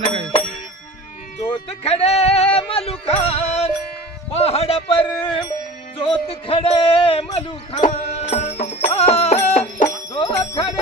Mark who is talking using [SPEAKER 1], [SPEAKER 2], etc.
[SPEAKER 1] ना काय?
[SPEAKER 2] जोत खड़े मलुखान पहाड़ पर जोत खड़े मलुखान. जोत खड़े